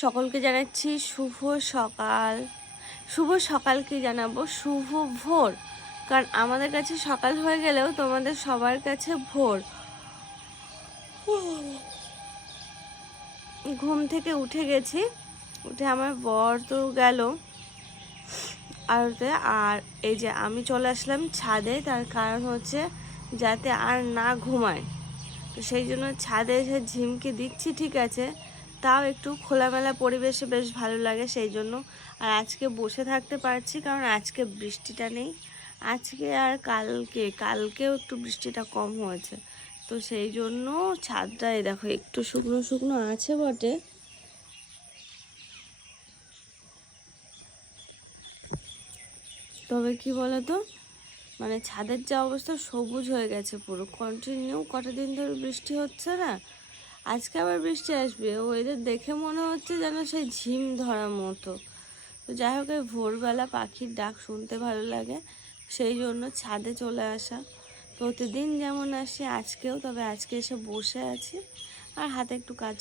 সকলকে জানাচ্ছি শুভ সকাল। শুভ সকালকে জানাবো শুভ ভোর, কারণ আমাদের কাছে সকাল হয়ে গেলেও তোমাদের সবার কাছে ভোর। ঘুম থেকে উঠে গেছি, উঠে আমার বর তো গেল আরতে, আর এই যে আমি চলে আসলাম ছাদে। তার কারণ হচ্ছে যাতে আর না ঘুমায়, তো সেই জন্য ছাদে এসে ঝিমকে দিচ্ছি। ঠিক আছে, তাও একটু খোলামেলা পরিবেশে বেশ ভালো লাগে সেই জন্য। আর আজকে বসে থাকতে পারছি কারণ আজকে বৃষ্টিটা নেই। আজকে আর কালকেও একটু বৃষ্টিটা কম হয়েছে, তো সেই জন্য ছাদটাই দেখো একটু শুকনো শুকনো আছে বটে, তবে কি বলতো, মানে ছাদের যা অবস্থা সবুজ হয়ে গেছে পুরো। কন্টিনিউ কটা দিন ধরে বৃষ্টি হচ্ছে না, আজকে আবার বৃষ্টি আসবে। ওয়েদার দেখে মনে হচ্ছে যেন সেই ঝিম ধরার মতো। তো যাই হোক, এই ভোরবেলা পাখির ডাক শুনতে ভালো লাগে, সেই জন্য ছাদে চলে আসা। প্রতিদিন যেমন আসি আজকেও, তবে আজকে এসে বসে আছি আর হাতে একটু কাজ